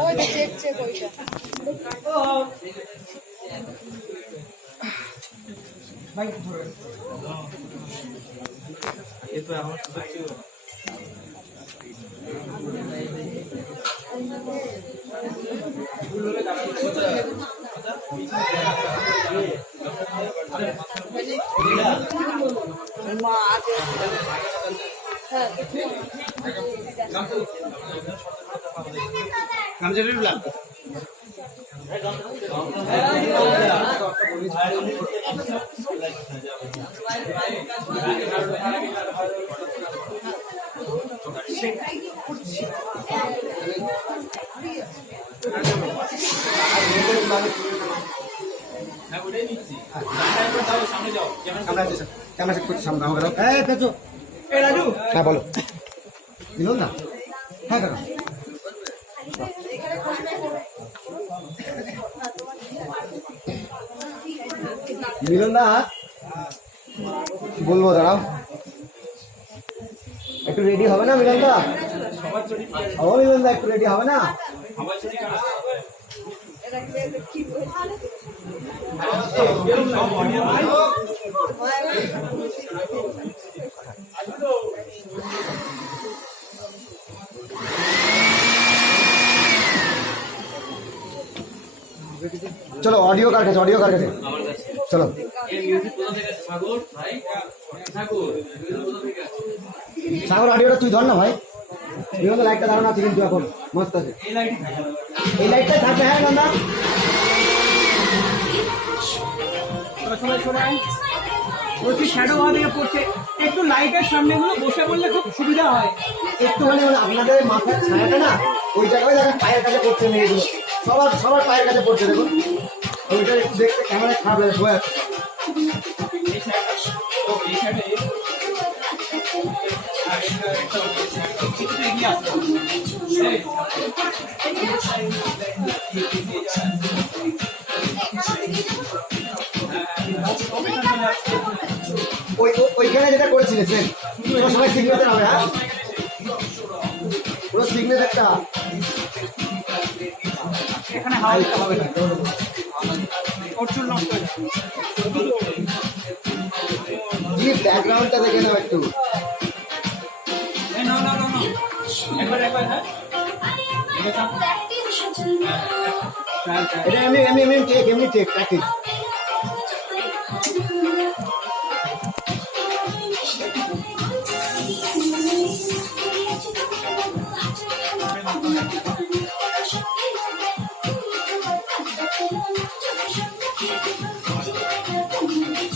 ওই check check ওইটা ভাই ধরে এই তো আমার সাথে ছিল মা আছে হ্যাঁ কামজেরি লাগবে कैमरा से कुछ सामने हो गया ए पेचो ए राजू हां बोलो मिलो ना हां करो মিলন দা বলবো দাঁড়াও একটু রেডি হবে না মিলন দা ও মিলন দা একটু রেডি হবে না चलो ऑडियो कार के चलो सागर ऑडियो तु धर ना भाई विनोद लाइट दाঁড়ানো আছে কিন্তু এখন मस्त আছে এই লাইটটা থাকবে হ্যাঁ নন্দা সবাই ওই শ্যাডো হওয়া থেকে পড়ছে একটু লাইটের সামনে গুলো বসে বললে খুব সুবিধা হয় একটু মানে আপনাদের মাথার ছায়াটা না ওই জায়গায় দেখেন পায়ের কাছে পড়ছে মেয়েগুলো সবার পায়ের কাছে পড়ছে দেখুন ওইটা একটু দেখতে ক্যামেরা খারাপ লাগে সবাই ওইখানে যেটা করেছিলে স্যার সবাই সিগনেচার হবে হ্যাঁ পুরো সিগনেচারটা এখানে হাওয়া দিতে হবে না ওর চুল নষ্ট হয়ে কি ব্যাকগ্রাউন্ডটা দেখে নাও একটু না একবার হ্যাঁ এটা এমনি টেক প্র্যাকটিস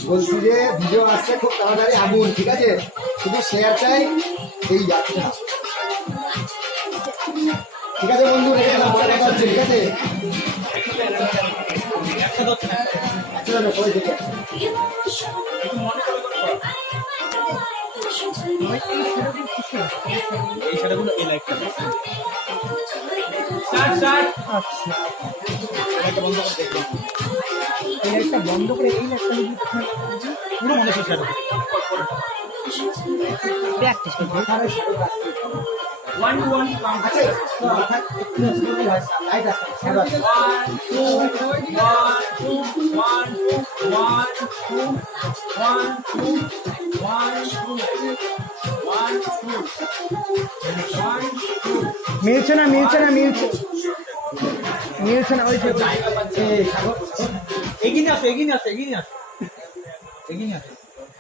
বলছি যে ভিডিও আসছে খুব তাড়াতাড়ি আগুন ঠিক আছে শুধু শেয়ার চাই এই যাচ্ছে ঠিক আছে বন্ধু রেখে গেলাম পরে দেখা হচ্ছে ঠিক আছে এই শাড়িগুলো এই লাইটটা এই লাইটটা বন্ধ করে এই লাইটটা পুরো মনে হচ্ছে শাড়ি প্র্যাকটিস করতে one to one আচ্ছা লাইট আসছে 1 মিলছে না ওই এগিয়ে আসো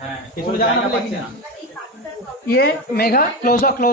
হ্যাঁ কিছু জায়গা পাচ্ছি না ये मेघा क्लोज